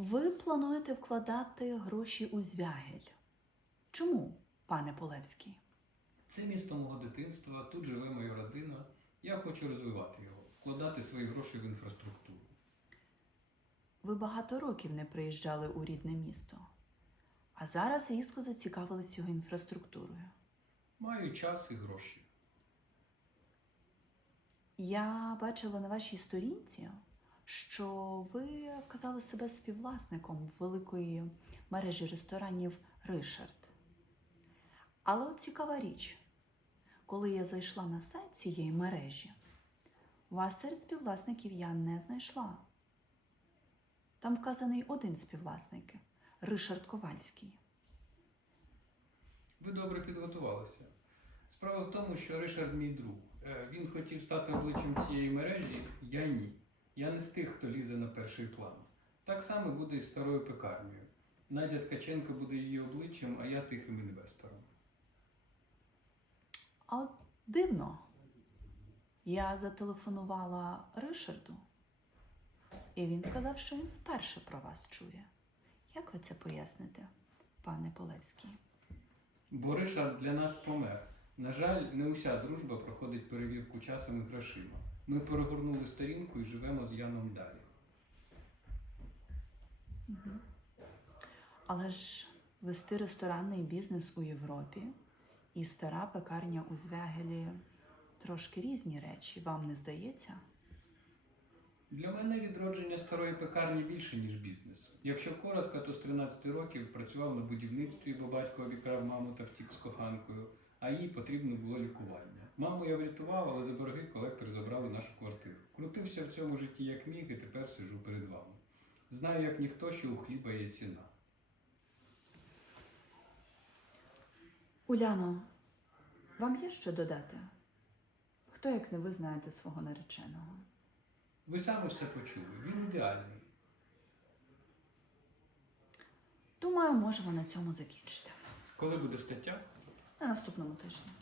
Ви плануєте вкладати гроші у Звягель. Чому, пане Полевський? Це місто мого дитинства, тут живе моя родина. Я хочу розвивати його, вкладати свої гроші в інфраструктуру. Ви багато років не приїжджали у рідне місто, а зараз різко зацікавились його інфраструктурою. Маю час і гроші. Я бачила на вашій сторінці, що ви вказали себе співвласником великої мережі ресторанів Ришард. Але от цікава річ, коли я зайшла на сайт цієї мережі, вас серед співвласників я не знайшла. Там вказаний один співвласник Ришард Ковальський. Ви добре підготувалися. Справа в тому, що Ришард мій друг. Е, Він хотів стати обличчям цієї мережі, я ні. Я не з тих, хто лізе на перший план. Так само буде і з старою пекарнею. Надя Ткаченко буде її обличчям, а я тихим інвестором. А от дивно. Я зателефонувала Ришарду, і він сказав, що він вперше про вас чує. Як ви це поясните, пане Полевський? Бо Ришард для нас помер. На жаль, не уся дружба проходить перевірку часом і грошима. Ми перегорнули сторінку і живемо з Яном далі. Але ж вести ресторанний бізнес у Європі і стара пекарня у Звягелі трошки різні речі, вам не здається? Для мене відродження старої пекарні більше, ніж бізнес. Якщо коротко, то з 13 років працював на будівництві, бо батько обікрав маму та втік з коханкою, а їй потрібно було лікування. Маму я врятував, але за борги колектори забрали нашу квартиру. Крутився в цьому житті як міг, і тепер сижу перед вами. Знаю, як ніхто, що у хліба є ціна. Уляно, вам є що додати? Хто, як не ви знаєте свого нареченого? Ви самі все почули. Він ідеальний. Думаю, можемо на цьому закінчити. Коли буде стаття? На наступному тижні.